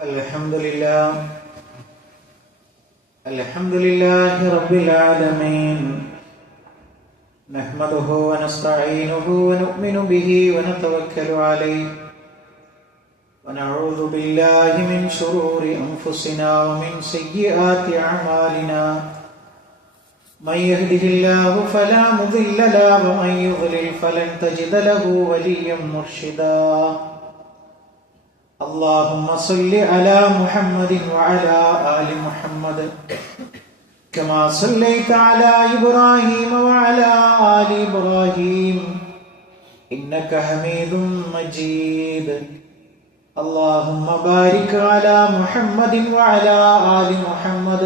Alhamdulillah Rabbil Alamin. Nahmaduhu wa nasta'inuhu wa nu'minu bihi wa natawakkalu alayhi. Wa na'udhu billahi min shururi anfusina wa min sayyiati a'malina. Man yahdihillahu fala mudilla lahu wa man yudlil falan tajida lahu waliyyan murshida. اللهم صل على محمد وعلى آل محمد كما صليت على إبراهيم وعلى آل إبراهيم إنك حميد مجيد. اللهم بارك على محمد وعلى آل محمد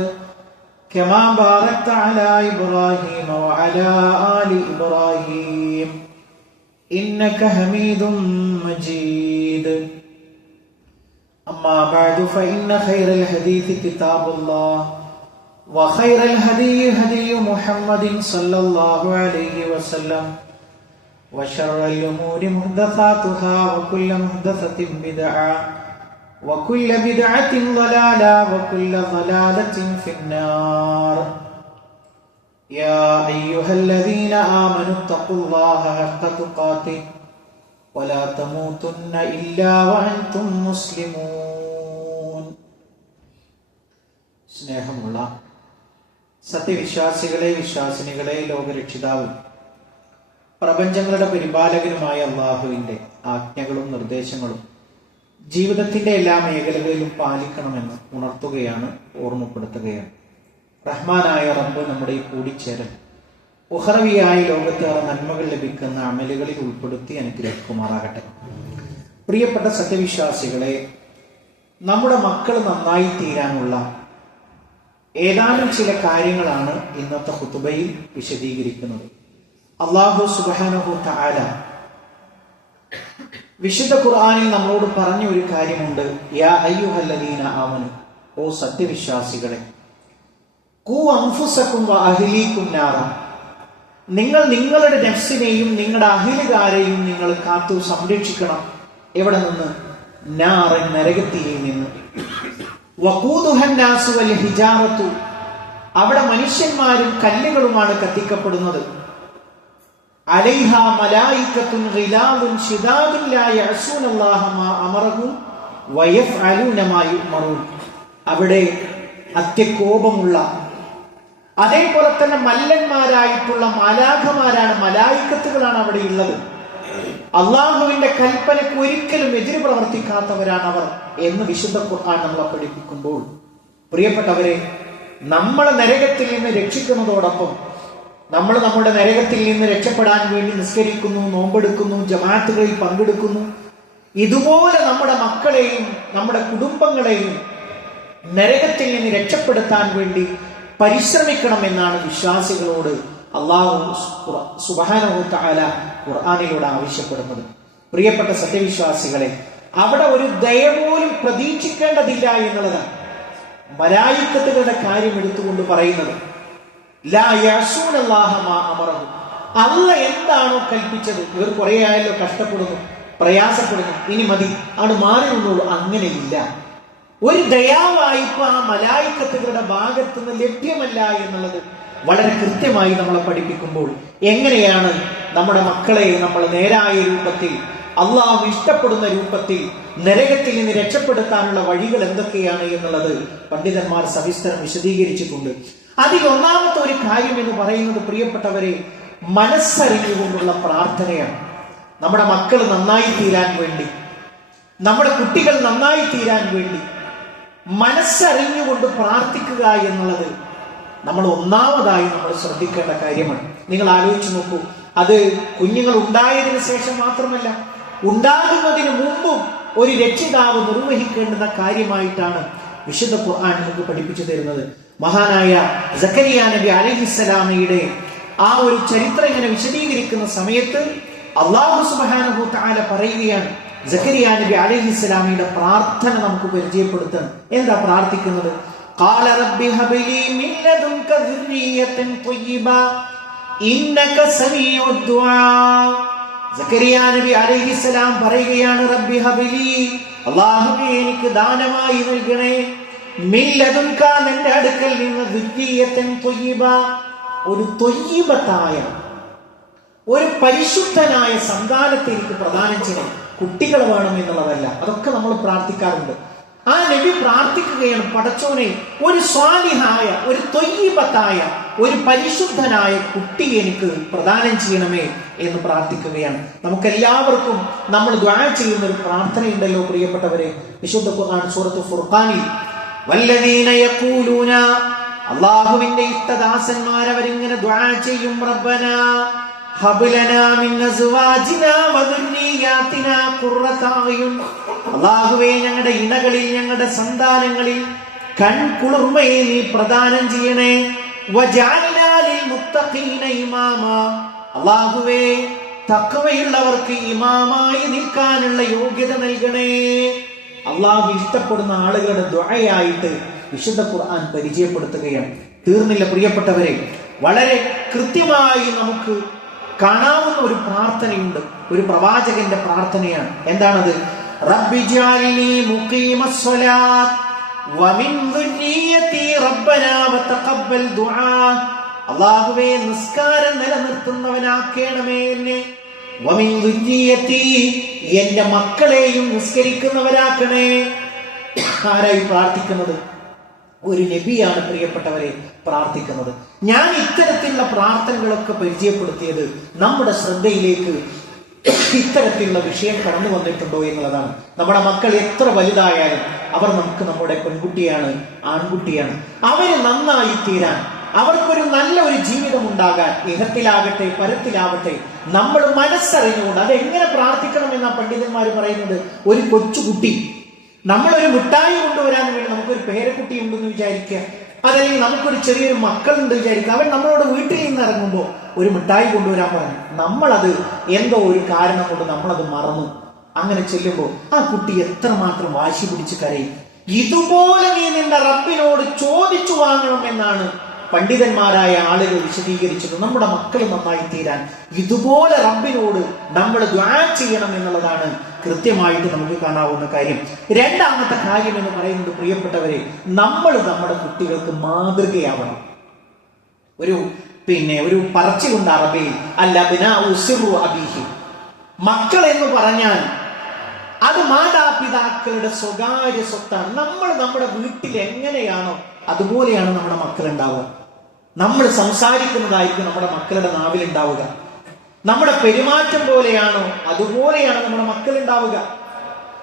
كما باركت على إبراهيم وعلى آل إبراهيم إنك حميد مجيد. أما بعد فإن خير الحديث كتاب الله وخير الهدي هدي محمد صلى الله عليه وسلم وشر الأمور محدثاتها وكل محدثة بدعة وكل بدعة ضلالة وكل ضلالة في النار. يا أيها الذين آمنوا اتقوا الله حق تقاته ولا تموتن إلا وأنتم مسلمون. സ്നേഹമുള്ള സത്യവിശ്വാസികളെ, വിശ്വാസിനികളെ, ലോകരക്ഷിതാവും പ്രപഞ്ചങ്ങളുടെ പരിപാലകനുമായ അല്ലാഹുവിന്റെ ആജ്ഞകളും നിർദ്ദേശങ്ങളും ജീവിതത്തിന്റെ എല്ലാ മേഖലകളിലും പാലിക്കണമെന്ന് ഉണർത്തുകയാണ്, ഓർമ്മപ്പെടുത്തുകയാണ്. റഹ്മാനായ റബ്ബ് നമ്മുടെ ഈ കൂടിച്ചേരൽ ഉഖറവിയായി ലോകത്തേറെ നന്മകൾ ലഭിക്കുന്ന അമലുകളിൽ ഉൾപ്പെടുത്തി അനുഗ്രഹിക്കുമാറാകട്ടെ. പ്രിയപ്പെട്ട സത്യവിശ്വാസികളെ, നമ്മുടെ മക്കൾ നന്നായി തീരാനുള്ള ഏതാനും ചില കാര്യങ്ങളാണ് ഇന്നത്തെ ഖുതുബയിൽ വിശദീകരിക്കുന്നത്. അല്ലാഹു സുബ്ഹാനഹു തആല വിശുദ്ധ ഖുർആനിൽ നമ്മളോട് പറഞ്ഞ ഒരു കാര്യമുണ്ട്. യാ അയ്യുഹല്ലദീന ആമനു, ഓ സത്യവിശ്വാസികളെ, ഖൂ അൻഫുസകും വ അഹ്ലീകും നാറ, നിങ്ങൾ നിങ്ങളുടെ നഫ്സിനെയും നിങ്ങളുടെ അഹിലുകാരെയും നിങ്ങൾ കാത്തു സംരക്ഷിക്കണം. എവിടെ നിന്ന്? നാറൻ, നരകത്തിയിൽ നിന്ന്. വഖൂദുഹൻ നാസു വൽ ഹിജാറത്തു, അവിടെ മനുഷ്യന്മാരും കല്ലുകളുമാണ് കത്തിക്കപ്പെടുന്നത്. അലൈഹാ മലായികത്തുൻ ഗിലാദുൻ ശിദാദുൻ ലാ യഅസൂനല്ലാഹ മാ അമറഹും വയഫ്അലൂന മാ യുഅ്മറൂൻ, അവിടെ അത്യകോപമുള്ള, അതേപോലെ തന്നെ മല്ലന്മാരായിട്ടുള്ള മാലാഖമാരാണ്, മലായിക്കത്തുകളാണ് അവിടെ ഉള്ളത്. അള്ളാഹുവിന്റെ കൽപ്പനയ്ക്ക് ഒരിക്കലും എതിര് പ്രവർത്തിക്കാത്തവരാണ് അവർ എന്ന് വിശുദ്ധ ഖുർആൻ നമ്മളെ പഠിപ്പിക്കുമ്പോൾ, പ്രിയപ്പെട്ടവരെ, നമ്മളെ നരകത്തിൽ നിന്ന് രക്ഷിക്കുന്നതോടൊപ്പം നമ്മൾ നമ്മുടെ നരകത്തിൽ നിന്ന് രക്ഷപ്പെടാൻ വേണ്ടി നിസ്കരിക്കുന്നു, നോമ്പെടുക്കുന്നു, ജമാഅത്തുകളിൽ പങ്കെടുക്കുന്നു. ഇതുപോലെ നമ്മുടെ മക്കളെയും നമ്മുടെ കുടുംബങ്ങളെയും നരകത്തിൽ നിന്ന് രക്ഷപ്പെടുത്താൻ വേണ്ടി പരിശ്രമിക്കണമെന്നാണ് വിശ്വാസികളോട് അല്ലാഹു സുബ്ഹാനഹു തആല ഖുർആനിലൂടെ ആവശ്യപ്പെടുന്നത്. പ്രിയപ്പെട്ട സത്യവിശ്വാസികളെ, അവിടെ ഒരു ദയ പോലും പ്രതീക്ഷിക്കേണ്ടതില്ല എന്നുള്ളതാണ് മലായിക്കത്തുകളുടെ കാര്യം എടുത്തുകൊണ്ട് പറയുന്നത്. ലാ യഅസൂനല്ലാഹ മാ അമറഹു, അല്ലാഹ് എന്താണോ കൽപ്പിച്ചത്, ഇവർ കുറെ ആയല്ലോ കഷ്ടപ്പെടുന്നു, പ്രയാസപ്പെടുന്നു, ഇനി മതി, ആണ് മാറി നിന്നോളൂ. അങ്ങനെയില്ല. ഒരു ദയാവായ്പ ആ മലായിക്കത്തുകളുടെ ഭാഗത്ത് നിന്ന് ലഭ്യമല്ല എന്നുള്ളത് വളരെ കൃത്യമായി നമ്മളെ പഠിപ്പിക്കുമ്പോൾ, എങ്ങനെയാണ് നമ്മുടെ മക്കളെ നമ്മൾ നേരായ രൂപത്തിൽ, അള്ളാഹു ഇഷ്ടപ്പെടുന്ന രൂപത്തിൽ നരകത്തിൽ നിന്ന് രക്ഷപ്പെടുത്താനുള്ള വഴികൾ എന്തൊക്കെയാണ് എന്നുള്ളത് പണ്ഡിതന്മാർ സവിസ്തരം വിശദീകരിച്ചിട്ടുണ്ട്. അതിൽ ഒന്നാമത്തെ ഒരു കാര്യം എന്ന് പറയുന്നത്, പ്രിയപ്പെട്ടവരെ, മനസ്സറിഞ്ഞുകൊണ്ടുള്ള പ്രാർത്ഥനയാണ്. നമ്മുടെ മക്കൾ നന്നായി തീരാൻ വേണ്ടി, നമ്മുടെ കുട്ടികൾ നന്നായി തീരാൻ വേണ്ടി മനസ്സറിഞ്ഞുകൊണ്ട് പ്രാർത്ഥിക്കുക എന്നുള്ളത് നമ്മൾ ഒന്നാമതായി നമ്മൾ ശ്രദ്ധിക്കേണ്ട കാര്യമാണ്. നിങ്ങൾ ആലോചിച്ച് നോക്കൂ, അത് കുഞ്ഞുങ്ങൾ ഉണ്ടായതിനു ശേഷം മാത്രമല്ല, ഉണ്ടാകുന്നതിന് മുമ്പും ഒരു രക്ഷിതാവ് നിർവഹിക്കേണ്ടുന്ന കാര്യമായിട്ടാണ് വിശുദ്ധ ഖുർആൻ നമുക്ക് പഠിപ്പിച്ചു തരുന്നത്. മഹാനായ സക്കരിയ നബി അലൈഹിസ്സലാമയുടെ ആ ഒരു ചരിത്രം ഇങ്ങനെ വിശദീകരിക്കുന്ന സമയത്ത് അല്ലാഹു സുബ്ഹാനഹു തആല പറയുകയാണ്, സക്കരിയ നബി അലൈഹിസ്സലാമയുടെ പ്രാർത്ഥന നമുക്ക് പരിചയപ്പെടുത്താൻ. എന്താ പ്രാർത്ഥിക്കുന്നത്? ഖാല റബ്ബി ഹബ്ലി മിൻ ലദുൻക ദുർരിയതൻ ത്വയ്യിബ ഇന്നക സമീഉദ് ദുആ. സക്കരിയ നബി അലൈഹിസ്സലാം പറയുകയാണ്, റബ്ബി ഹബിലി, അല്ലാഹുവേ എനിക്ക് ദാനമായി നൽകണേ, മിൻ ലദുൻക, നിന്റെ അടുക്കൽ നിന്ന്, ദുർരിയത്തൻ ത്വയ്യിബ, ഒരു ത്വയ്യിബത്തായ, ഒരു പരിശുദ്ധനായ സന്താനത്തെ എനിക്ക് പ്രദാനം ചെയ്യണം. കുട്ടികൾ വേണം എന്നുള്ളതല്ല, അതൊക്കെ നമ്മൾ പ്രാർത്ഥിക്കാറുണ്ട്. ആ നബി പ്രാർത്ഥിക്കുകയാണ്, പടച്ചോനെ ഒരു സ്വാലിഹായ, ഒരു ത്വയ്യിബത്തായ, ഒരു പരിശുദ്ധനായ കുട്ടി എനിക്ക് പ്രദാനം ചെയ്യണമേ എന്ന് പ്രാർത്ഥിക്കുകയാണ്. നമുക്കെല്ലാവർക്കും നമ്മൾ ദുആ ചെയ്യുന്ന ഒരു പ്രാർത്ഥനയുണ്ടല്ലോ പ്രിയപ്പെട്ടവരെ. വിശുദ്ധ ഖുർആൻ സൂറത്ത് ഫുർഖാനിൽ വല്ലദീന യഖൂലൂന, അല്ലാഹുവിന്റെ ഇഷ്ടദാസന്മാർ അവരിങ്ങനെ ദുആ ചെയ്യും, റബ്ബനാ ഹബ് ലനാ മിൻ അസ്വാജിനാ വദുർരിയാതിനാ ഖുർറത അയുൻ, അല്ലാഹുവേ ഞങ്ങളുടെ ഇണകളിൽ, ഞങ്ങളുടെ സന്താനങ്ങളിൽ കൺകുളിർമയെ നീ പ്രദാനം ചെയ്യണേ, വജഅൽനാ ലിൽ മുത്തഖീന ഇമാമാ, അല്ലാഹുവേ തഖ്വയുള്ളവർക്ക് ഇമാമായി നിൽക്കാനുള്ള യോഗ്യത നൽകണേ. അല്ലാഹു ഇഷ്ടപ്പെടുന്ന ആളുകളുടെ ദുആയായിട്ട് വിശുദ്ധ ഖുർആൻ പരിചയപ്പെടുത്തുകയാണ്. തീർന്നില്ല പ്രിയപ്പെട്ടവരെ, വളരെ കൃത്യമായി നമുക്ക് കാണാവുന്ന ഒരു പ്രാർത്ഥനയുണ്ട്, ഒരു പ്രവാചകന്റെ പ്രാർത്ഥനയാണ്. എന്താണത്? റബ്ബി ജഅൽനി മുഖീമസ്സലാത്ത് വമിൻ ദുർരിയതി റബ്ബനാ വതഖബ്ബൽ ദുആ, അല്ലാഹുവേ നിസ്കാരം നിലനിർത്തുന്നവനാക്കേണമേ എന്നെ, വമിൻ ദുർരിയതി, എന്റെ മക്കളെയും നിസ്കരിക്കുന്നവരാക്കണേ. ആരായി പ്രാർത്ഥിക്കുന്നത്? ഒരു നബിയാണ് പ്രിയപ്പെട്ടവരെ പ്രാർത്ഥിക്കുന്നത്. ഞാൻ ഇത്തരത്തിലുള്ള പ്രാർത്ഥനകളൊക്കെ പരിചയപ്പെടുത്തിയത് നമ്മുടെ ശ്രദ്ധയിലേക്ക് ഇത്തരത്തിലുള്ള വിഷയം കടന്നു വന്നിട്ടുണ്ടോ എന്നുള്ളതാണ്. നമ്മുടെ മക്കൾ എത്ര വലുതായാലും അവർ നമുക്ക് നമ്മുടെ പെൺകുട്ടിയാണ്, ആൺകുട്ടിയാണ്. അവര് നന്നായി തീരാൻ, അവർക്കൊരു നല്ല ഒരു ജീവിതം ഉണ്ടാകാൻ, ഇഹത്തിലാകട്ടെ പരത്തിലാവട്ടെ, നമ്മൾ മനസ്സറിഞ്ഞുകൊണ്ട് അതെങ്ങനെ പ്രാർത്ഥിക്കണം എന്നാ പണ്ഡിതന്മാർ പറയുന്നത്. ഒരു കൊച്ചുകുട്ടി, നമ്മളൊരു മിഠായി കൊണ്ടുവരാൻ വേണ്ടി നമുക്കൊരു പേരക്കുട്ടി ഉണ്ടെന്ന് വിചാരിക്കുക, അതല്ലെങ്കിൽ നമുക്കൊരു ചെറിയൊരു മക്കളുണ്ട് വിചാരിക്കുക, അവൻ നമ്മളോട് വീട്ടിൽ നിന്ന് ഇറങ്ങുമ്പോൾ ഒരു മിഠായി കൊണ്ടുവരാൻ പറഞ്ഞു, നമ്മളത് എന്തോ ഒരു കാരണം കൊണ്ട് നമ്മളത് മറന്നു. അങ്ങനെ ചെല്ലുമ്പോൾ ആ കുട്ടി എത്രമാത്രം വാശി പിടിച്ച് കരയും. ഇതുപോലെ നീ നിന്റെ റബ്ബിനോട് ചോദിച്ചു വാങ്ങണം എന്നാണ് പണ്ഡിതന്മാരായ ആളുകൾ വിശദീകരിച്ചത്. നമ്മുടെ മക്കൾ നന്നായി തീരാൻ ഇതുപോലെ റബ്ബിനോട് നമ്മൾ ദുആ ചെയ്യണം എന്നുള്ളതാണ് കൃത്യമായിട്ട് നമുക്ക് കാണാവുന്ന കാര്യം. രണ്ടാമത്തെ കാര്യം എന്ന് പറയുന്നത് പ്രിയപ്പെട്ടവരെ, നമ്മൾ നമ്മുടെ കുട്ടികൾക്ക് മാതൃകയാവണം. ഒരു പറച്ചിലുണ്ട് അറബിയിൽ, അബീഹി, മക്കൾ എന്ന് പറഞ്ഞാൽ അത് മാതാപിതാക്കളുടെ സ്വകാര്യ സ്വത്താണ്. നമ്മൾ നമ്മുടെ വീട്ടിൽ എങ്ങനെയാണോ അതുപോലെയാണ് നമ്മുടെ മക്കൾ ഉണ്ടാവുക. നമ്മൾ സംസാരിക്കുന്നതായിരിക്കും നമ്മുടെ മക്കളുടെ നാവിൽ ഉണ്ടാവുക. നമ്മുടെ പെരുമാറ്റം പോലെയാണോ അതുപോലെയാണ് നമ്മുടെ മക്കൾ ഉണ്ടാവുക.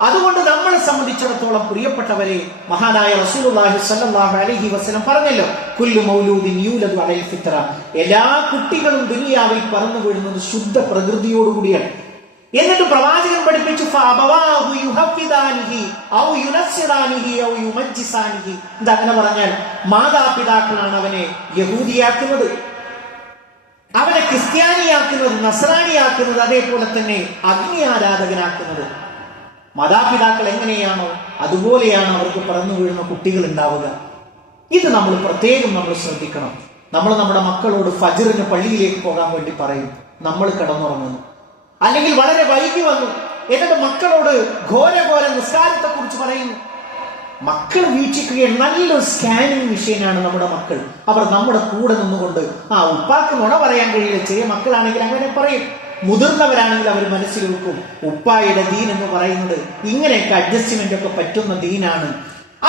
അതുകൊണ്ട് നമ്മളെ സംബന്ധിച്ചിടത്തോളം പ്രിയപ്പെട്ടവരെ, മഹാനായ റസൂലുള്ളാഹി സ്വല്ലല്ലാഹു അലൈഹി വസല്ലം പറഞ്ഞല്ലോ, കുല്ലു മൗലൂദിൻ യൂലദു അലൽ ഫിത്ര, എല്ലാ കുട്ടികളും ദുനിയാവിൽ പറന്നു വീഴുന്നത് ശുദ്ധ പ്രകൃതിയോടുകൂടിയാണ്. എന്നിട്ട് പ്രവാചകൻ പഠിപ്പിച്ചു, ഫഅബവാഹു യുഹഫിദാനിഹി ഔ യുനസ്സിറാനിഹി ഔ യുമജ്ജിസാനിഹി. അങ്ങനെ പറഞ്ഞാൽ മാതാപിതാക്കളാണ് അവനെ യഹൂദിയാക്കുന്നത്, അവനെ ക്രിസ്ത്യാനിയാക്കുന്നത്, നസ്രാനിയാക്കുന്നത്, അതേപോലെ തന്നെ അഗ്നി ആരാധകനാക്കുന്നത്. മാതാപിതാക്കൾ എങ്ങനെയാണോ അതുപോലെയാണ് അവർക്ക് പറന്നു വീഴുന്ന കുട്ടികൾ ഉണ്ടാവുക. ഇത് നമ്മൾ പ്രത്യേകം ശ്രദ്ധിക്കണം. നമ്മൾ നമ്മുടെ മക്കളോട് ഫജ്റിന് പള്ളിയിലേക്ക് പോകാൻ വേണ്ടി പറയും, നമ്മൾ കിടന്നുറങ്ങുന്നു, അല്ലെങ്കിൽ വളരെ വൈകി വന്നു, എന്നിട്ട് മക്കളോട് ഘോര നിസ്കാരത്തെ കുറിച്ച് പറയുന്നു. മക്കൾ വീക്ഷിക്കുകയാണ്. നല്ലൊരു സ്കാനിങ് മെഷീനാണ് നമ്മുടെ മക്കൾ. അവർ നമ്മുടെ കൂടെ നിന്നുകൊണ്ട് ഉപ്പാക്ക് നുണ പറയാൻ കഴിയില്ല. ചെറിയ മക്കളാണെങ്കിൽ അങ്ങനെ പറയും, മുതിർന്നവരാണെങ്കിൽ അവർ മനസ്സിൽ വെക്കും, ഉപ്പായുടെ ദീൻ എന്ന് പറയുന്നത് ഇങ്ങനെയൊക്കെ അഡ്ജസ്റ്റ്മെന്റ് ഒക്കെ പറ്റുന്ന ദീനാണ്.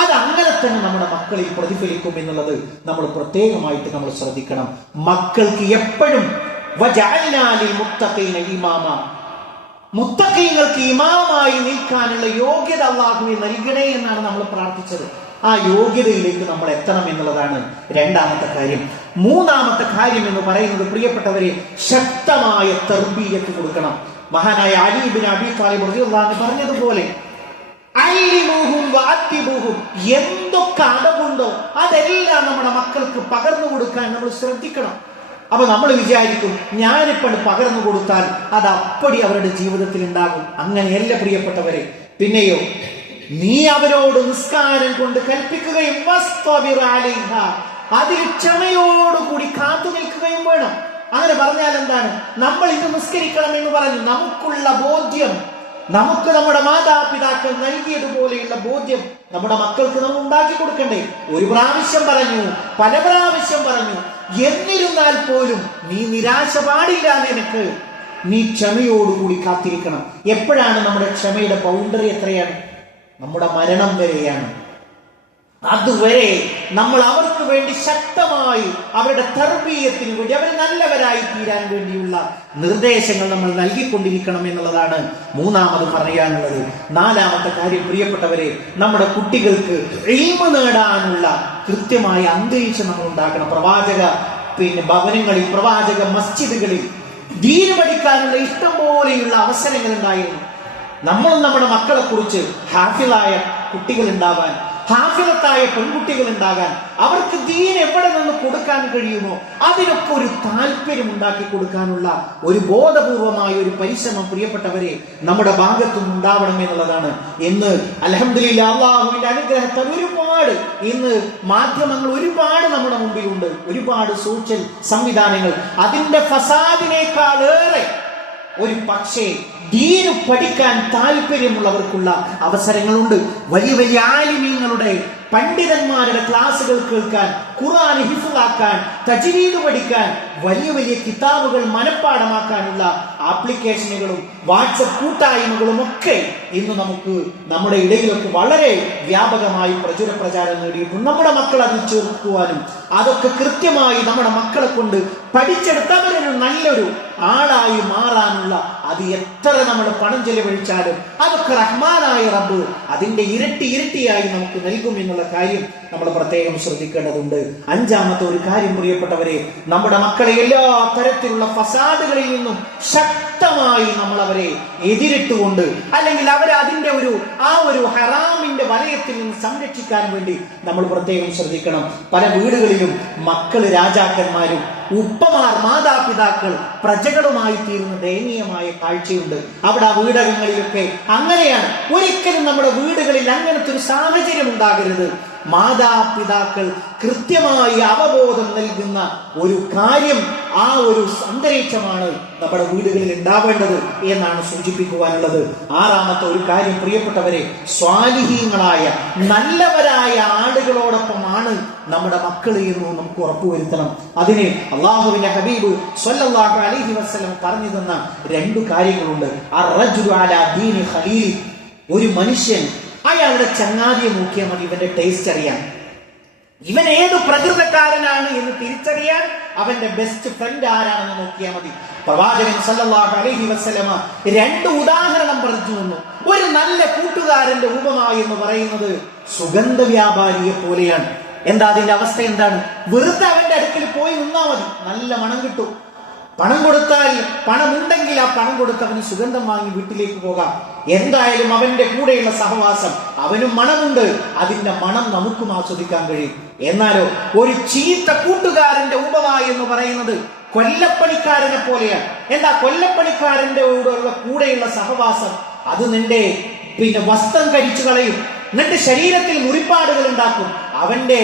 അത് അങ്ങനെ തന്നെ നമ്മുടെ മക്കളിൽ പ്രതിഫലിക്കും എന്നുള്ളത് നമ്മൾ പ്രത്യേകമായിട്ട് നമ്മൾ ശ്രദ്ധിക്കണം. മക്കൾക്ക് എപ്പോഴും മുത്തഖീങ്ങൾക്ക് ഇമാമായി നിൽക്കാനുള്ള യോഗ്യത അല്ലാഹുവേ നൽകണേ എന്നാണ് നമ്മൾ പ്രാർത്ഥിച്ചത്. ആ യോഗ്യതയിലേക്ക് നമ്മൾ എത്തണം എന്നുള്ളതാണ് രണ്ടാമത്തെ കാര്യം. മൂന്നാമത്തെ കാര്യം എന്ന് പറയുന്നത് പ്രിയപ്പെട്ടവരെ, ശക്തമായ തർബീയത്ത് കൊടുക്കണം. മഹാനായ അലി ഇബ്നു അബീ ത്വാലിബ് റളിയല്ലാഹു അൻഹു പറഞ്ഞതുപോലെ, എന്തൊക്കെ അടവുണ്ടോ അതെല്ലാം നമ്മുടെ മക്കൾക്ക് പകർന്നു കൊടുക്കാൻ നമ്മൾ ശ്രദ്ധിക്കണം. അപ്പൊ നമ്മൾ വിചാരിക്കും, ഞാനിപ്പോൾ പകർന്നു കൊടുത്താൽ അത് അപ്പടി അവരുടെ ജീവിതത്തിൽ ഉണ്ടാകും. അങ്ങനെയല്ല പ്രിയപ്പെട്ടവരെ. പിന്നെയോ, നീ അവരോട് നിസ്കാരം കൊണ്ട് കൽപ്പിക്കുകയും അതിൽ ക്ഷമയോടുകൂടി കാത്തു നിൽക്കുകയും വേണം. അങ്ങനെ പറഞ്ഞാൽ എന്താണ്? നമ്മൾ ഇത് നിസ്കരിക്കണം എന്ന് പറഞ്ഞു നമുക്കുള്ള ബോധ്യം, നമുക്ക് നമ്മുടെ മാതാപിതാക്കൾ നൽകിയതുപോലെയുള്ള ബോധ്യം നമ്മുടെ മക്കൾക്ക് നമ്മൾ ഉണ്ടാക്കി കൊടുക്കണ്ടേ? ഒരു പ്രാവശ്യം പറഞ്ഞു, പല പ്രാവശ്യം പറഞ്ഞു, എന്നിരുന്നാൽ പോലും നീ നിരാശ പാടില്ല. നിനക്ക് നീ ക്ഷമയോടുകൂടി കാത്തിരിക്കണം. എപ്പോഴാണ് നമ്മുടെ ക്ഷമയുടെ ബൗണ്ടറി? എത്രയാണ്? നമ്മുടെ മരണം വരെയാണ്. അതുവരെ നമ്മൾ അവർക്ക് വേണ്ടി ശക്തമായി അവരുടെ തർബീയത്തിന് വേണ്ടി, അവർ നല്ലവരായി തീരാൻ വേണ്ടിയുള്ള നിർദ്ദേശങ്ങൾ നമ്മൾ നൽകിക്കൊണ്ടിരിക്കണം എന്നുള്ളതാണ് മൂന്നാമത് പറയാനുള്ളത്. നാലാമത്തെ കാര്യം, പ്രിയപ്പെട്ടവരെ, നമ്മുടെ കുട്ടികൾക്ക് ഇൽമ് നേടാനുള്ള കൃത്യമായ അന്തരീക്ഷം നമ്മൾ ഉണ്ടാക്കണം. പ്രവാചക ഭവനങ്ങളിൽ, പ്രവാചക മസ്ജിദുകളിൽ ദീൻ പഠിക്കാനുള്ള ഇഷ്ടം പോലെയുള്ള അവസരങ്ങൾ ഉണ്ടായിരുന്നു. നമ്മളും നമ്മുടെ മക്കളെ കുറിച്ച് ഹാഫിളായ കുട്ടികൾ ഉണ്ടാവാൻ, ഹാഫിളത്തായ പെൺകുട്ടികൾ ഉണ്ടാകാൻ, അവർക്ക് ദീൻ എവിടെ നിന്ന് കൊടുക്കാൻ കഴിയുമോ അതിനൊക്കെ ഒരു താല്പര്യം ഉണ്ടാക്കി കൊടുക്കാനുള്ള ഒരു ബോധപൂർവമായ ഒരു പരിശ്രമം, പ്രിയപ്പെട്ടവരെ, നമ്മുടെ ഭാഗത്തുനിന്ന് ഉണ്ടാവണം എന്നുള്ളതാണ്. ഇന്ന് അൽഹംദുലില്ലാഹ് അല്ലാഹുവിന്റെ അനുഗ്രഹത്താൽ ഒരുപാട് ഇന്ന് മാധ്യമങ്ങൾ ഒരുപാട് നമ്മുടെ മുമ്പിലുണ്ട്, ഒരുപാട് സോഷ്യൽ സംവിധാനങ്ങൾ. അതിന്റെ ഫസാദിനേക്കാളേറെ ഒരു പക്ഷേ ദീന് പഠിക്കാൻ താല്പര്യമുള്ളവർക്കുള്ള അവസരങ്ങളുണ്ട്. വലിയ വലിയ ആലിമീങ്ങളുടെ, പണ്ഡിതന്മാരുടെ ക്ലാസുകൾ കേൾക്കാൻ, ഖുർആൻ ഹിഫ്ളാക്കാൻ, തജ്വീദ് പഠിക്കാൻ, വലിയ വലിയ കിതാബുകൾ മനഃപ്പാഠമാക്കാനുള്ള ആപ്ലിക്കേഷനുകളും വാട്സപ്പ് കൂട്ടായ്മകളും ഒക്കെ ഇന്ന് നമുക്ക് നമ്മുടെ ഇടയിലൊക്കെ വളരെ വ്യാപകമായി പ്രചാരം നേടിയിട്ടുണ്ട്. നമ്മുടെ മക്കൾ അതിൽ ചേർക്കുവാനും അതൊക്കെ കൃത്യമായി നമ്മുടെ മക്കളെ കൊണ്ട് പഠിച്ചെടുത്തവരൊരു നല്ലൊരു ആളായി മാറാനുള്ള, അത് എത്ര നമ്മൾ പണം ചെലവഴിച്ചാലും അതൊക്കെ റഹ്മാനായ റബ്ബ് അതിന്റെ ഇരട്ടിയായി നമുക്ക് നൽകും എന്നുള്ള കാര്യം നമ്മൾ പ്രത്യേകം ശ്രദ്ധിക്കേണ്ടതുണ്ട്. അഞ്ചാമത്തെ ഒരു കാര്യം, പ്രിയപ്പെട്ടവരെ, നമ്മുടെ മക്കളെ എല്ലാ തരത്തിലുള്ള ഫസാദുകളിൽ നിന്നും ശക്തമായി നമ്മൾ അവരെ എതിരിട്ടുകൊണ്ട്, അല്ലെങ്കിൽ അവരെ അതിന്റെ ഒരു ഹറാമിന്റെ വലയത്തിൽ നിന്ന് സംരക്ഷിക്കാൻ വേണ്ടി നമ്മൾ പ്രത്യേകം ശ്രദ്ധിക്കണം. പല വീടുകളിലും മക്കള് രാജാക്കന്മാരും ഉപ്പമാർ, മാതാപിതാക്കൾ പ്രജകളുമായി തീരുന്ന ദയനീയമായ കാഴ്ചയുണ്ട്. അവിടെ ആ വീടകങ്ങളിലൊക്കെ അങ്ങനെയാണ്. ഒരിക്കലും നമ്മുടെ വീടുകളിൽ അങ്ങനത്തെ ഒരു സാഹചര്യം ഉണ്ടാകരുത്. മാതാപിതാക്കൾ കൃത്യമായി അവബോധം നൽകുന്ന ഒരു കാര്യം, ആ ഒരു അന്തരീക്ഷമാണ് നമ്മുടെ വീടുകളിൽ ഉണ്ടാവേണ്ടത് എന്നാണ് സൂചിപ്പിക്കുവാനുള്ളത്. ആറാമത്തെ ഒരു കാര്യം, പ്രിയപ്പെട്ടവരെ, സ്വാലിഹീങ്ങളായ നല്ലവരായ ആളുകളോടൊപ്പമാണ് നമ്മുടെ മക്കൾ എന്ന് നമുക്ക് ഉറപ്പുവരുത്തണം. അതിന് അള്ളാഹുവിന്റെ ഹബീബ് സ്വല്ലല്ലാഹു അലൈഹി വസല്ലം പറഞ്ഞു തന്ന രണ്ടു കാര്യങ്ങളുണ്ട്. അർറജുലു അലാ ദീനി ഖലീൽ, ഒരു മനുഷ്യൻ അയാളുടെ ചങ്ങാതിയെ നോക്കിയാൽ മതി ഇവന്റെ ടേസ്റ്റ് അറിയാൻ, ഇവൻ ഏത് പ്രകൃതക്കാരനാണ് എന്ന് തിരിച്ചറിയാൻ അവന്റെ ബെസ്റ്റ് ഫ്രണ്ട് ആരാണെന്ന് നോക്കിയാൽ മതി. പ്രവാചകൻ സല്ലല്ലാഹു അലൈഹി വസല്ലമ രണ്ട് ഉദാഹരണം പറഞ്ഞു തന്നു. ഒരു നല്ല കൂട്ടുകാരന്റെ ഉപമ എന്ന് പറയുന്നത് സുഗന്ധ വ്യാപാരിയെ പോലെയാണ്. എന്താ അതിന്റെ അവസ്ഥ? എന്താണ്? വെറുതെ അവന്റെ അടുക്കൽ പോയി നിന്നാ മതി, നല്ല മണം കിട്ടും. പണം കൊടുത്താൽ, പണമുണ്ടെങ്കിൽ ആ പണം കൊടുത്തവന് സുഗന്ധം വാങ്ങി വീട്ടിലേക്ക് പോകാം. എന്തായാലും അവന്റെ കൂടെയുള്ള സഹവാസം, അവനും മണമുണ്ട്, അതിന്റെ മണം നമുക്കും ആസ്വദിക്കാൻ കഴിയും. എന്നാലോ ഒരു ചീത്ത കൂട്ടുകാരന്റെ ഉപമ എന്ന് പറയുന്നത് കൊല്ലപ്പണിക്കാരനെ പോലെയാണ്. എന്താ കൊല്ലപ്പണിക്കാരന്റെ കൂടെയുള്ള സഹവാസം? അത് നിന്റെ വസ്ത്രം കരിച്ചു കളയും, നിന്റെ ശരീരത്തിൽ മുറിപ്പാടുകൾ ഉണ്ടാക്കും. അവന്റെ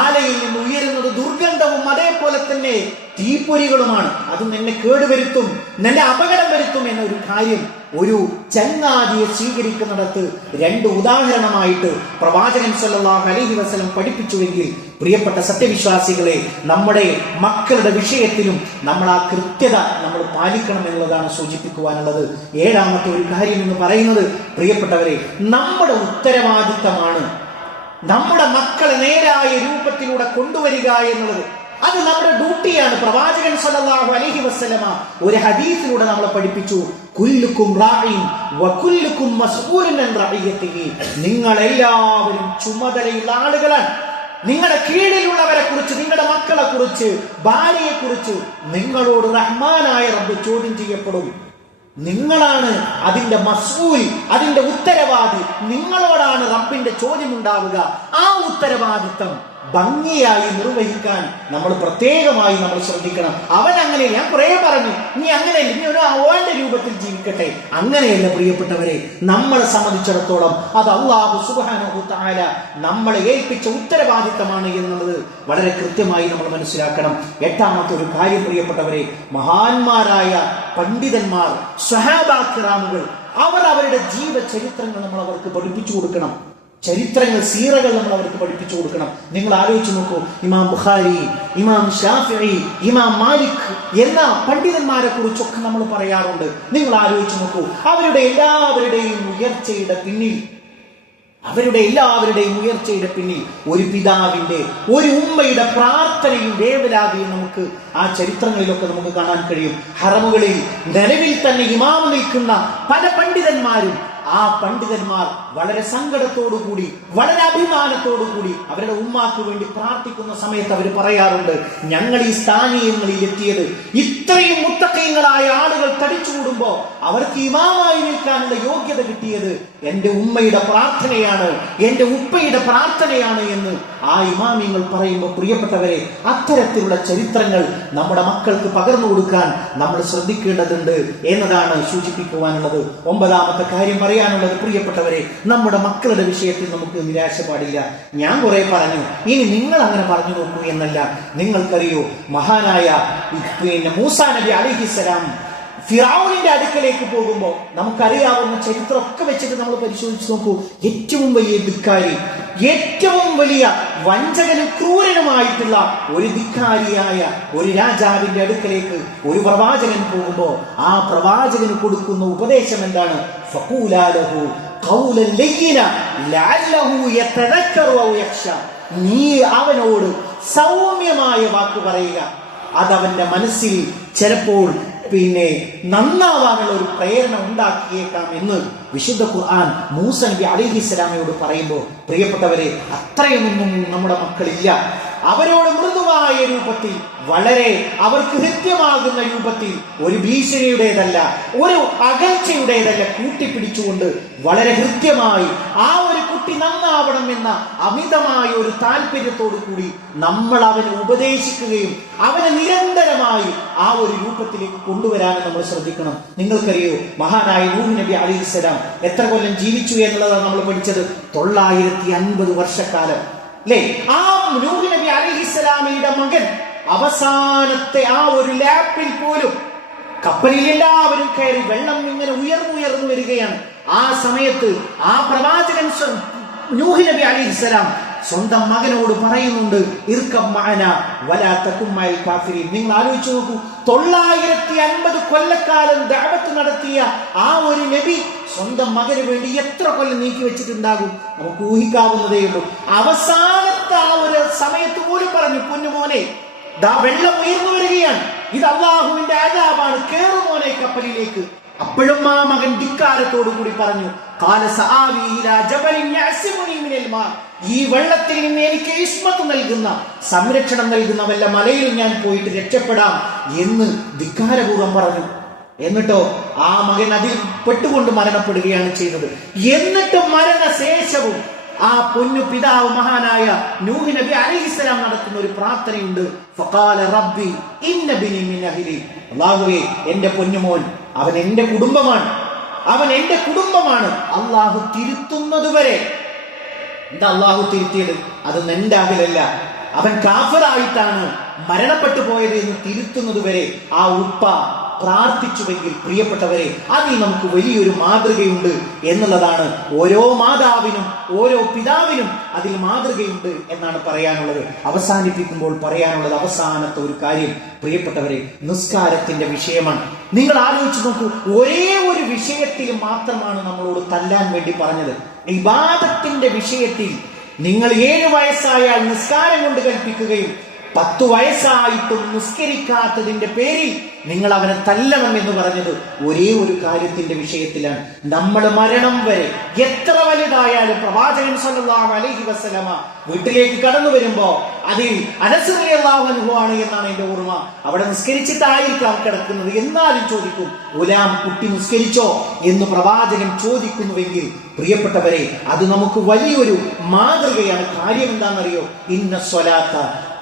ആലയിൽ നിന്ന് ഉയരുന്നത് ദുർഗന്ധവും അതേപോലെ തന്നെ തീപ്പൊരികളുമാണ്. അത് നിന്നെ കേടുവരുത്തും, നിന്നെ അപകടം വരുത്തും എന്നൊരു കാര്യം ഒരു ചങ്ങാതിയെ സ്വീകരിക്കുന്നിടത്ത് രണ്ട് ഉദാഹരണമായിട്ട് പ്രവാചകൻ സല്ലല്ലാഹു അലൈഹി വസല്ലം പഠിപ്പിച്ചുവെങ്കിൽ, പ്രിയപ്പെട്ട സത്യവിശ്വാസികളെ, നമ്മുടെ മക്കളുടെ വിഷയത്തിലും നമ്മൾ ആ കൃത്യത നമ്മൾ പാലിക്കണം എന്നുള്ളതാണ് സൂചിപ്പിക്കുവാനുള്ളത്. ഏഴാമത്തെ ഒരു കാര്യം എന്ന് പറയുന്നത്, പ്രിയപ്പെട്ടവരെ, നമ്മുടെ ഉത്തരവാദിത്തമാണ് നമ്മുടെ മക്കളെ നേരായ രൂപത്തിലൂടെ കൊണ്ടുവരിക എന്നുള്ളത്. അത് നമ്മുടെ ഡ്യൂട്ടിയാണ്. പ്രവാചകൻ സല്ലല്ലാഹു അലൈഹി വസല്ലമ ഒരു ഹദീസിലൂടെ നമ്മളെ പഠിപ്പിച്ചു, കുല്ലുക്കും റാഇൻ വകുല്ലുക്കും മസ്ഊലുൻ അൻ റഇയതിഹി, നിങ്ങൾ എല്ലാവരും ചുമതലയുള്ള ആളുകളാണ്. നിങ്ങളുടെ കീഴിലുള്ളവരെ കുറിച്ച്, നിങ്ങളുടെ മക്കളെ കുറിച്ച്, ഭാര്യയെ കുറിച്ച് നിങ്ങളോട് റഹ്മാനായ റബ്ബ് ചോദ്യം ചെയ്യപ്പെടും. നിങ്ങളാണ് അതിന്റെ മസ്ഊൽ, അതിന്റെ ഉത്തരവാദി. നിങ്ങളോടാണ് റബ്ബിന്റെ ചോദ്യം ഉണ്ടാവുക. ആ ഉത്തരവാദിത്തം ഭംഗിയായി നിർവഹിക്കാൻ നമ്മൾ പ്രത്യേകമായി നമ്മൾ ശ്രദ്ധിക്കണം. അവൻ അങ്ങനെ, ഞാൻ കുറെ പറഞ്ഞു, നീ അങ്ങനെ ഇനി ഒരു അവന്റെ രൂപത്തിൽ ജീവിക്കട്ടെ, അങ്ങനെയല്ല പ്രിയപ്പെട്ടവരെ. നമ്മളെ സംബന്ധിച്ചിടത്തോളം അത് അല്ലാഹു സുബ്ഹാനഹു തആല നമ്മളെ ഏൽപ്പിച്ച ഉത്തരവാദിത്തമാണ് എന്നുള്ളത് വളരെ കൃത്യമായി നമ്മൾ മനസ്സിലാക്കണം. എട്ടാമത്തെ ഒരു കാര്യം പ്രിയപ്പെട്ടവരെ, മഹാന്മാരായ പണ്ഡിതന്മാർ, സ്വഹാബാ കിറാമുകൾ, അവർ അവരുടെ ജീവചരിത്രങ്ങൾ നമ്മൾ അവർക്ക് പഠിപ്പിച്ചു കൊടുക്കണം. ചരിത്രങ്ങൾ, സീറകൾ നമ്മൾ അവർക്ക് പഠിപ്പിച്ചു കൊടുക്കണം. നിങ്ങൾ ആലോചിച്ച് നോക്കൂ, ഇമാം ബുഖാരി, ഇമാം ഷാഫിഈ, ഇമാം മാലിക് എന്ന പണ്ഡിതന്മാരെ കുറിച്ചൊക്കെ നമ്മൾ പറയാറുണ്ട്. നിങ്ങൾ ആലോചിച്ച് നോക്കൂ, അവരുടെ എല്ലാവരുടെയും ഉയർച്ചയുടെ പിന്നിൽ ഒരു പിതാവിന്റെ, ഒരു ഉമ്മയുടെ പ്രാർത്ഥനയും വേവലാതിയും നമുക്ക് ആ ചരിത്രങ്ങളിലൊക്കെ നമുക്ക് കാണാൻ കഴിയും. ഹറമുകളിൽ നിലവിൽ തന്നെ ഇമാം നിൽക്കുന്ന പല പണ്ഡിതന്മാരും, ആ പണ്ഡിതന്മാർ വളരെ സങ്കടത്തോടുകൂടി, വളരെ അഭിമാനത്തോടുകൂടി അവരുടെ ഉമ്മാക്ക് വേണ്ടി പ്രാർത്ഥിക്കുന്ന സമയത്ത് അവർ പറയാറുണ്ട്, ഞങ്ങൾ ഈ സ്ഥാനീയങ്ങളിൽ എത്തിയത് ഇത്രയും മുത്തഖീങ്ങളായ ആളുകൾ തടിച്ചുകൂടുമ്പോ അവർക്ക് ഇമാമായി നിൽക്കാനുള്ള യോഗ്യത കിട്ടിയത് എന്റെ ഉമ്മയുടെ പ്രാർത്ഥനയാണ്, എന്റെ ഉപ്പയുടെ പ്രാർത്ഥനയാണ് എന്ന് ആ ഇമാമിങ്ങൾ പറയുമ്പോൾ പ്രിയപ്പെട്ടവരെ, അത്തരത്തിലുള്ള ചരിത്രങ്ങൾ നമ്മുടെ മക്കൾക്ക് പകർന്നു കൊടുക്കാൻ നമ്മൾ ശ്രദ്ധിക്കേണ്ടതുണ്ട് എന്നതാണ് സൂചിപ്പിക്കുവാനുള്ളത്. ഒമ്പതാമത്തെ കാര്യം പറയാനുള്ളത്, പ്രിയപ്പെട്ടവരെ, നമ്മുടെ മക്കളുടെ വിഷയത്തിൽ നമുക്ക് നിരാശ പാടില്ല. ഞാൻ കുറെ പറഞ്ഞു, ഇനി നിങ്ങൾ അങ്ങനെ പറഞ്ഞു നോക്കൂ എന്നല്ല. നിങ്ങൾക്കറിയോ, മഹാനായ മൂസാ നബി അലൈഹിസ്സലാം ഫിറഔനിന്റെ അടുക്കലേക്ക് പോകുമ്പോൾ നമുക്കറിയാവുന്ന ചരിത്രമൊക്കെ വെച്ചിട്ട് നമ്മൾ പരിശോധിച്ച് നോക്കൂ, ഏറ്റവും വലിയ ധിക്കാരി, ഏറ്റവും വലിയ വഞ്ചകനും ക്രൂരനുമായിട്ടുള്ള ഒരു ധിക്കാരിയായ ഒരു രാജാവിന്റെ അടുക്കലേക്ക് ഒരു പ്രവാചകൻ പോകുമ്പോൾ ആ പ്രവാചകന് കൊടുക്കുന്ന ഉപദേശം എന്താണ്? ഫഖൂലാ ലഹു ഖൗലൻ ലയ്യിന ലഅല്ലഹു യതദക്കറു ഔ യഖ്ശ. നീ അവനോട് സൗമ്യമായ വാക്ക് പറയുക, അതവന്റെ മനസ്സിൽ ചിലപ്പോൾ നന്നാവാനുള്ള ഒരു പ്രേരണ ഉണ്ടാക്കിയേക്കാം എന്ന് വിശുദ്ധ ഖുർആൻ മൂസ നബി അലൈഹിസ്സലാമയോട് പറയുമ്പോൾ പ്രിയപ്പെട്ടവരെ, അത്രയൊന്നും നമ്മുടെ മക്കളില്ല. അവരോട് മൃദുവായ രൂപത്തിൽ, വളരെ അവർക്ക് ഹൃദ്യമാകുന്ന രൂപത്തിൽ, ഒരു ഭീഷണിയുടേതല്ല, ഒരു അകൽച്ചയുടേതല്ല, കൂട്ടിപ്പിടിച്ചുകൊണ്ട് വളരെ ഹൃദ്യമായി ആ ഒരു കുട്ടി നന്നാവണം എന്ന അമിതമായ ഒരു താല്പര്യത്തോടു കൂടി നമ്മൾ അവനെ ഉപദേശിക്കുകയും അവനെ നിരന്തരമായി ആ ഒരു രൂപത്തിലേക്ക് കൊണ്ടുവരാനും നമ്മൾ ശ്രദ്ധിക്കണം. നിങ്ങൾക്കറിയോ, മഹാനായ നൂഹ് നബി അലൈഹിസ്സലാം എത്ര കൊല്ലം ജീവിച്ചു എന്നുള്ളതാണ് നമ്മൾ പഠിച്ചത്? 950 വർഷക്കാലം അല്ലേ? ആ നൂഹ് നബി അലൈഹിസ്സലാമയുടെ മകൻ അവസാനത്തെ ആ ഒരു ലാപ്പിൽ പോലും കപ്പലിൽ എല്ലാവരും കയറി, വെള്ളം ഇങ്ങനെ ഉയർന്നു വരികയാണ്. ആ സമയത്ത് ആ പ്രവാചകൻ നൂഹ് നബി അലൈഹിസ്സലാം സ്വന്തം മകനോട് പറയുന്നുണ്ട്, ഇർകബ് മഅന വലാ തകും മഅൽ കാഫിരീൻ. നിങ്ങൾ ആലോചിച്ച് നോക്കൂ, 950 കൊല്ലക്കാലം ദഅവത്ത് നടത്തിയ ആ ഒരു നബി സ്വന്തം മകന് വേണ്ടി എത്ര കൊല്ലം നീക്കി വെച്ചിട്ടുണ്ടാകും? നമുക്ക് ഊഹിക്കാവുന്നതേ ഉള്ളൂ. അവസാനത്തെ ആ ഒരു സമയത്ത് പോലും പറഞ്ഞു, പൊന്നുമോനെ, ദാ വെള്ളം ഉയർന്നു വരികയാണ്, ഇത് അല്ലാഹുവിന്റെ അദാബാണ്, കേറുമോനെ കപ്പലിലേക്ക്. അപ്പോഴും ആ മകൻ ധിക്കാരത്തോടു കൂടി പറഞ്ഞു, ഈ വെള്ളത്തിൽ നിന്ന് എനിക്ക് ഇസ്മത്ത് നൽകുന്ന, സംരക്ഷണം നൽകുന്ന വല്ല മലയിലും ഞാൻ പോയിട്ട് രക്ഷപ്പെടാം എന്ന് ധിക്കാരപൂർവ്വം പറഞ്ഞു. എന്നിട്ടോ ആ മകൻ അതിൽ പെട്ടുകൊണ്ട് മരണപ്പെടുകയാണ് ചെയ്തത്. എന്നിട്ട് മരണശേഷവും ആ പൊന്നു പിതാവ് മഹാനായ നൂഹ് നബി അലൈഹിസ്സലാം നടത്തുന്ന ഒരു പ്രാർത്ഥനയുണ്ട്, ഫഖാല റബ്ബി ഇന്ന ബിനി മിൻ അഹ്ലി. അല്ലാഹുവേ, എന്റെ പൊന്നുമോൻ, അവൻ എന്റെ കുടുംബമാണ്, അവൻ എന്റെ കുടുംബമാണ്. അള്ളാഹു തിരുത്തുന്നതുവരെ. എന്താ അള്ളാഹു തിരുത്തിയത്? അത് നിന്റെ അകലല്ല, അവൻ കാഫിറായിട്ടാണ് മരണപ്പെട്ടു പോയത് എന്ന് തിരുത്തുന്നത് വരെ ആ ഉപ്പ പ്രാർത്ഥിച്ചുവെങ്കിൽ പ്രിയപ്പെട്ടവരെ, അതിൽ നമുക്ക് വലിയൊരു മാതൃകയുണ്ട് എന്നുള്ളതാണ്. ഓരോ മാതാവിനും ഓരോ പിതാവിനും അതിൽ മാതൃകയുണ്ട് എന്നാണ് പറയാനുള്ളത്. അവസാനിപ്പിക്കുമ്പോൾ പറയാനുള്ളത് അവസാനത്തെ ഒരു കാര്യം പ്രിയപ്പെട്ടവരെ, നിസ്കാരത്തിന്റെ വിഷയമാണ്. നിങ്ങൾ ആലോചിച്ച് നോക്കൂ, ഒരേ ഒരു വിഷയത്തിൽ മാത്രമാണ് നമ്മളോട് തല്ലാൻ വേണ്ടി പറഞ്ഞത്. ഇബാദത്തിന്റെ വിഷയത്തിൽ നിങ്ങൾ 7 വയസ്സായാൽ നിസ്കാരം കൊണ്ട് കൽപ്പിക്കുകയും 10 വയസ്സായിട്ടും നിസ്കരിക്കാത്തതിന്റെ പേരിൽ നിങ്ങൾ അവനെ തല്ലണം എന്ന് പറഞ്ഞത് ഒരേ ഒരു കാര്യത്തിന്റെ വിഷയത്തിലാണ്. നമ്മൾ മരണം വരെ എത്ര വലുതായാലും പ്രവാചകൻ സല്ലല്ലാഹു അലൈഹി വസല്ലമ വീട്ടിലേക്ക് കടന്നു വരുമ്പോ അതിൽ അനസ് റളിയല്ലാഹു അൻഹു ആണ് എന്നാണ് എന്റെ ഓർമ്മ. അവിടെ നിസ്കരിച്ചിട്ടായിരിക്കാം കിടക്കുന്നത്, എന്നാലും ചോദിക്കും, ഗുലാം കുട്ടി നിസ്കരിച്ചോ എന്ന് പ്രവാചകൻ ചോദിക്കുന്നുവെങ്കിൽ പ്രിയപ്പെട്ടവരെ, അത് നമുക്ക് വലിയൊരു മാതൃകയാണ്. കാര്യം എന്താണെന്നറിയോ? ഇന്ന സ്വലാത്ത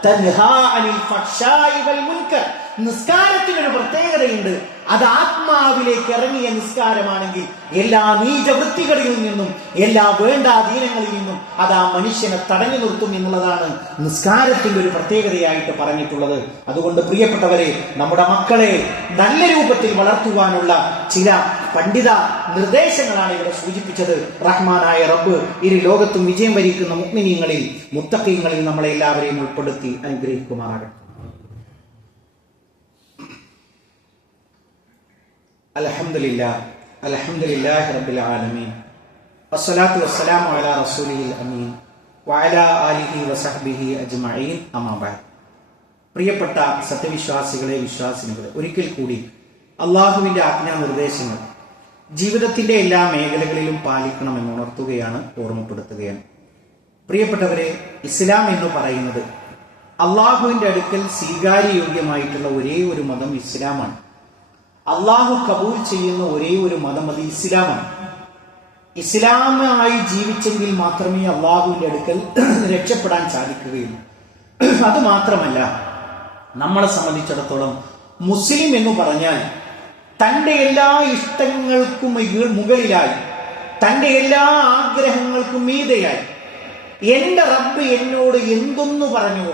തൻഹാ അനിൽ ഫഹ്ശാഇ വൽ മുൻകർ. നിസ്കാരത്തിനൊരു പ്രത്യേകതയുണ്ട്. അത് ആത്മാവിലേക്ക് ഇറങ്ങിയ നിസ്കാരമാണെങ്കിൽ എല്ലാ നീചവൃത്തികളിൽ നിന്നും എല്ലാ വേണ്ടാധീനങ്ങളിൽ നിന്നും അത് ആ മനുഷ്യനെ തടഞ്ഞു നിർത്തും എന്നുള്ളതാണ് നിസ്കാരത്തിന്റെ ഒരു പ്രത്യേകതയായിട്ട് പറഞ്ഞിട്ടുള്ളത്. അതുകൊണ്ട് പ്രിയപ്പെട്ടവരെ, നമ്മുടെ മക്കളെ നല്ല രൂപത്തിൽ വളർത്തുവാനുള്ള ചില പണ്ഡിത നിർദ്ദേശങ്ങളാണ് ഇവിടെ സൂചിപ്പിച്ചത്. റഹ്മാനായ റബ്ബ് ഇരു ലോകത്തും വിജയം വരിക്കുന്ന മുഅ്മിനീങ്ങളിൽ മുത്തഖീങ്ങളിൽ നമ്മളെ എല്ലാവരെയും ഉൾപ്പെടുത്തി അനുഗ്രഹിക്കുമാറാകട്ടെ. അൽഹംദുലില്ലാഹി റബ്ബിൽ ആലമീൻ വസ്സലാത്തു വസ്സലാമു അലാ റസൂലിഹിൽ അമീൻ വഅലാ ആലിഹി വസഹ്ബിഹി അജ്മഈൻ. അമ്മാ ബഅദ്. പ്രിയപ്പെട്ട സത്യവിശ്വാസികളെ, വിശ്വാസിനികളെ, ഒരിക്കൽ കൂടി അള്ളാഹുവിന്റെ ആജ്ഞാനിർദ്ദേശങ്ങൾ ജീവിതത്തിന്റെ എല്ലാ മേഖലകളിലും പാലിക്കണമെന്ന് ഉണർത്തുകയാണ്, ഓർമ്മപ്പെടുത്തുകയാണ്. പ്രിയപ്പെട്ടവരെ, ഇസ്ലാം എന്ന് പറയുന്നത് അള്ളാഹുവിന്റെ അടുക്കൽ സ്വീകാര്യയോഗ്യമായിട്ടുള്ള ഒരേ ഒരു മതം ഇസ്ലാമാണ്. അള്ളാഹു കബൂൽ ചെയ്യുന്ന ഒരേ ഒരു മതം അത് ഇസ്ലാമാണ്. ഇസ്ലാമായി ജീവിച്ചെങ്കിൽ മാത്രമേ അള്ളാഹുവിന്റെ അടുക്കൽ രക്ഷപ്പെടാൻ സാധിക്കുകയുള്ളൂ. അത് മാത്രമല്ല, നമ്മളെ സംബന്ധിച്ചിടത്തോളം മുസ്ലിം എന്ന് പറഞ്ഞാൽ തന്റെ എല്ലാ ഇഷ്ടങ്ങൾക്കും മുകളിലായി, തന്റെ എല്ലാ ആഗ്രഹങ്ങൾക്കും മീതെയായി എന്റെ റബ്ബ് എന്നോട് എന്തൊന്നു പറഞ്ഞു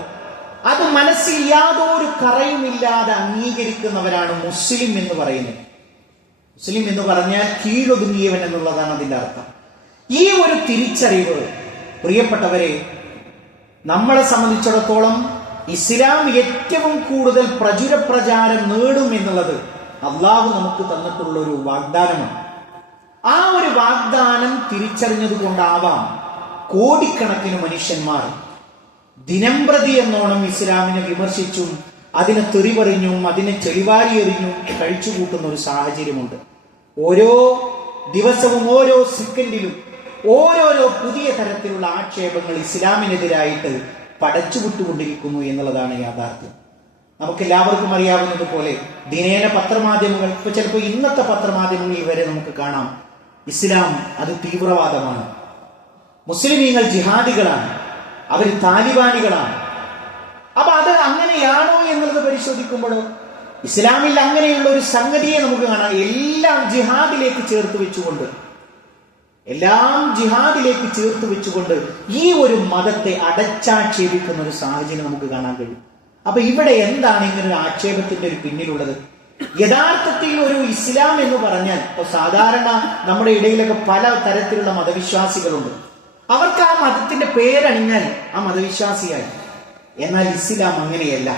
അത് മനസ്സിൽ യാതൊരു കറയുമില്ലാതെ അംഗീകരിക്കുന്നവരാണ് മുസ്ലിം എന്ന് പറയുന്നത്. മുസ്ലിം എന്ന് പറഞ്ഞാൽ കീഴൊതുങ്ങിയവൻ എന്നുള്ളതാണ് അതിന്റെ അർത്ഥം. ഈ ഒരു തിരിച്ചറിവ് പ്രിയപ്പെട്ടവരെ, നമ്മളെ സംബന്ധിച്ചിടത്തോളം ഇസ്ലാം ഏറ്റവും കൂടുതൽ പ്രചാരം നേടും എന്നുള്ളത് അള്ളാഹു നമുക്ക് തന്നിട്ടുള്ള ഒരു വാഗ്ദാനമാണ്. ആ ഒരു വാഗ്ദാനം തിരിച്ചറിഞ്ഞത് കൊണ്ടാവാം കോടിക്കണക്കിന് മനുഷ്യന്മാർ ദിനംപ്രതി എന്നോണം ഇസ്ലാമിനെ വിമർശിച്ചും അതിനെ തെറിപറിഞ്ഞും അതിനെ ചെളിവാരിയെറിഞ്ഞും കഴിച്ചുകൂട്ടുന്ന ഒരു സാഹചര്യമുണ്ട്. ഓരോ ദിവസവും ഓരോ സെക്കൻഡിലും ഓരോരോ പുതിയ തരത്തിലുള്ള ആക്ഷേപങ്ങൾ ഇസ്ലാമിനെതിരായിട്ട് പടച്ചുവിട്ടുകൊണ്ടിരിക്കുന്നു എന്നുള്ളതാണ് യാഥാർത്ഥ്യം. നമുക്ക് എല്ലാവർക്കും അറിയാവുന്നതുപോലെ ദിനേന പത്രമാധ്യമങ്ങൾ, ഇപ്പൊ ചിലപ്പോൾ ഇന്നത്തെ പത്രമാധ്യമങ്ങളിൽ വരെ നമുക്ക് കാണാം ഇസ്ലാം അത് തീവ്രവാദമാണ്, മുസ്ലിമീങ്ങൾ ജിഹാദികളാണ്, അവർ താലിബാനികളാണ്. അപ്പൊ അത് അങ്ങനെയാണോ എന്നുള്ളത് പരിശോധിക്കുമ്പോൾ ഇസ്ലാമിൽ അങ്ങനെയുള്ള ഒരു സംഗതിയെ നമുക്ക് കാണാം. എല്ലാം ജിഹാദിലേക്ക് ചേർത്ത് വെച്ചുകൊണ്ട് ഈ ഒരു മതത്തെ അടച്ചാക്ഷേപിക്കുന്ന ഒരു സാഹചര്യം നമുക്ക് കാണാൻ കഴിയും. അപ്പൊ ഇവിടെ എന്താണ് ഇങ്ങനെ ഒരു ആക്ഷേപത്തിന്റെ ഒരു പിന്നിലുള്ളത്? യഥാർത്ഥത്തിൽ ഒരു ഇസ്ലാം എന്ന് പറഞ്ഞാൽ ഇപ്പൊ സാധാരണ നമ്മുടെ ഇടയിലൊക്കെ പല തരത്തിലുള്ള മതവിശ്വാസികളുണ്ട്. അവർക്ക് ആ മതത്തിന്റെ പേരണിഞ്ഞാൽ ആ മതവിശ്വാസിയായി. എന്നാൽ ഇസ്ലാം അങ്ങനെയല്ല.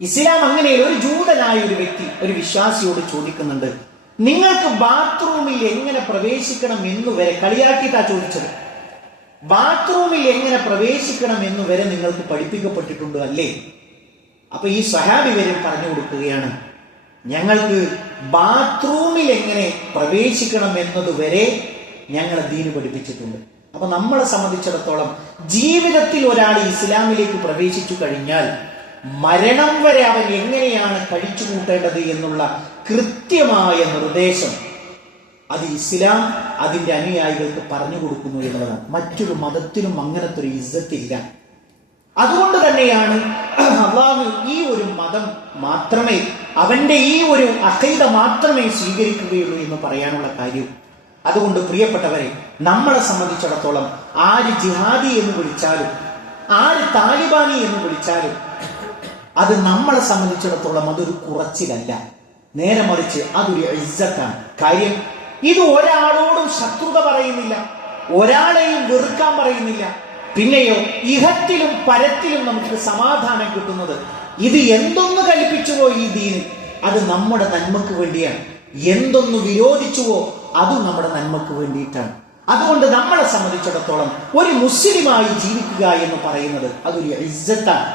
ഇസ്ലാം അങ്ങനെയല്ല. ഒരു ജൂതനായ ഒരു വ്യക്തി ഒരു വിശ്വാസിയോട് ചോദിക്കുന്നുണ്ട്, നിങ്ങൾക്ക് ബാത്റൂമിൽ എങ്ങനെ പ്രവേശിക്കണം എന്ന് വരെ, കളിയാക്കിയിട്ടാ ചോദിച്ചത്, ബാത്റൂമിൽ എങ്ങനെ പ്രവേശിക്കണം എന്ന് വരെ നിങ്ങൾക്ക് പഠിപ്പിക്കപ്പെട്ടിട്ടുണ്ട് അല്ലേ? അപ്പൊ ഈ സ്വഹാബി വരെ പറഞ്ഞു കൊടുക്കുകയാണ്, ഞങ്ങൾക്ക് ബാത്റൂമിൽ എങ്ങനെ പ്രവേശിക്കണം എന്നതുവരെ ഞങ്ങളെ ദീന് പഠിപ്പിച്ചിട്ടുണ്ട്. അപ്പൊ നമ്മളെ സംബന്ധിച്ചിടത്തോളം ജീവിതത്തിൽ ഒരാൾ ഇസ്ലാമിലേക്ക് പ്രവേശിച്ചു കഴിഞ്ഞാൽ മരണം വരെ അവൻ എങ്ങനെയാണ് കഴിച്ചു കൂട്ടേണ്ടത് എന്നുള്ള കൃത്യമായ നിർദ്ദേശം അത് ഇസ്ലാം അതിന്റെ അനുയായികൾക്ക് പറഞ്ഞു കൊടുക്കുന്നു എന്നുള്ളതാണ്. മറ്റൊരു മതത്തിലും അങ്ങനത്തെ ഒരു ഇസ്സത്തില്ല. അതുകൊണ്ട് തന്നെയാണ് അള്ളാഹു ഈ ഒരു മതം മാത്രമേ, അവന്റെ ഈ ഒരു അഖീദ മാത്രമേ സ്വീകരിക്കുകയുള്ളൂ എന്ന് പറയാനുള്ള കാര്യം. അതുകൊണ്ട് പ്രിയപ്പെട്ടവരെ, നമ്മളെ സംബന്ധിച്ചിടത്തോളം ആര് ജിഹാദി എന്ന് വിളിച്ചാലും ആര് താലിബാനി എന്ന് വിളിച്ചാലും അത് നമ്മളെ സംബന്ധിച്ചിടത്തോളം അതൊരു കുറച്ചിലല്ല, നേരെ മറിച്ച് അതൊരു ഇസ്സത്താണ്. കാര്യം ഇത് ഒരാളോടും ശത്രുത പറയുന്നില്ല, ഒരാളെയും വെറുക്കാൻ പറയുന്നില്ല. പിന്നെയോ ഇഹത്തിലും പരത്തിലും നമുക്ക് സമാധാനം കിട്ടുന്നത് ഇത് എന്തൊന്ന് കൽപ്പിച്ചുവോ ഈ ദീന് അത് നമ്മുടെ നന്മക്ക് വേണ്ടിയാണ്, എന്തൊന്ന് വിരോധിച്ചുവോ അതും നമ്മുടെ നന്മക്ക് വേണ്ടിയിട്ടാണ്. അതുകൊണ്ട് നമ്മളെ സംബന്ധിച്ചിടത്തോളം ഒരു മുസ്ലിമായി ജീവിക്കുക എന്ന് പറയുന്നത് അതൊരു ഇസ്സത്താണ്,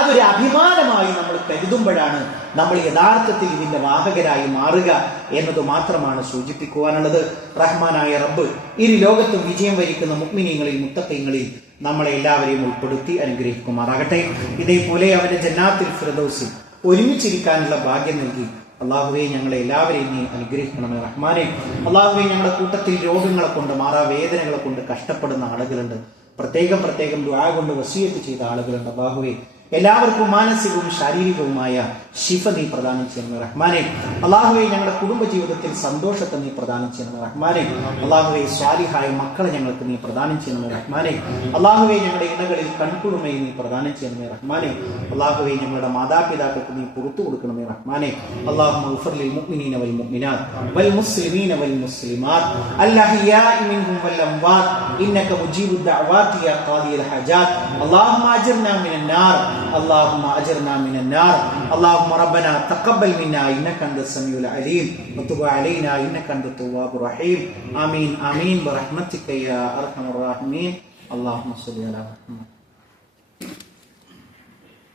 അതൊരു അഭിമാനമായി നമ്മൾ കരുതുമ്പോഴാണ് നമ്മൾ യഥാർത്ഥത്തിൽ ഇതിന്റെ വാഹകരായി മാറുക എന്നത് മാത്രമാണ് സൂചിപ്പിക്കുവാനുള്ളത്. റഹ്മാനായ റബ്ബ് ഇരു ലോകത്തും വിജയം വരിക്കുന്ന മുഅ്മിനീങ്ങളിൽ മുത്തഖീങ്ങളിൽ നമ്മളെ എല്ലാവരെയും ഉൾപ്പെടുത്തി അനുഗ്രഹിക്കുമാറാകട്ടെ. ഇതേപോലെ അവന്റെ ജന്നാത്തുൽ ഫിർദൗസിൽ ഒരുമിച്ചിരിക്കാനുള്ള ഭാഗ്യം നൽകി അള്ളാഹുവെ ഞങ്ങളെ എല്ലാവരെയും നീ അനുഗ്രഹിക്കണമേ റഹ്മാനെ. അള്ളാഹുവെ ഞങ്ങളുടെ കൂട്ടത്തിൽ രോഗങ്ങളെ കൊണ്ട്, മാറാവേദനകളെ കൊണ്ട് കഷ്ടപ്പെടുന്ന ആളുകളുണ്ട്. പ്രത്യേകം ദുആ കൊണ്ട് വസിയത്ത് ചെയ്ത ആളുകളുണ്ട്. അള്ളാഹുവെ എല്ലാവർക്കും മാനസികവും ശാരീരികവുമായ ശിഫ നീ പ്രദാനം ചെയ്യണമേ റഹ്മാനെ. അള്ളാഹുവെ ഞങ്ങളുടെ കുടുംബ ജീവിതത്തിൽ സന്തോഷത്തെ നീ പ്രദാനം ചെയ്യണമേ റഹ്മാനെ. അള്ളാഹുവെ സ്വാലിഹായ മക്കളെ ഞങ്ങൾക്ക് നീ പ്രദാനം ചെയ്യണമേ റഹ്മാനെ. അള്ളാഹുവെ ഞങ്ങളുടെ ഇണകളിൽ കൺകുളുമയെ നീ പ്രദാനം ചെയ്യണമേ റഹ്മാനെ. അള്ളാഹുവെ ഞങ്ങളുടെ മാതാപിതാക്കൾക്ക് നീ പുറത്തു കൊടുക്കണമേ റഹ്മാനെ. അല്ലാഹുമ്മ ഗ്ഫിർ ലിൽ മുഅ്മിനീന വൽ മുഅ്മിനാത്ത് വൽ മുസ്ലിമീന വൽ മുസ്ലിമാത്ത് അൽഅഹ്യാഇ മിൻഹും വൽ അംവാത്ത് ഇന്നക മുജീബുദ് ദഅവാതി യാ ഖാദിയൽ ഹജാത്ത്. അല്ലാഹുമ്മ അജിർനാ മിനൻ നാർ اللهم أجرنا من النار. اللهم ربنا تقبل منا إنك أنت السميع العليم وتب علينا إنك أنت التواب الرحيم. آمين آمين برحمتك يا أرحم الراحمين. اللهم صل على محمد.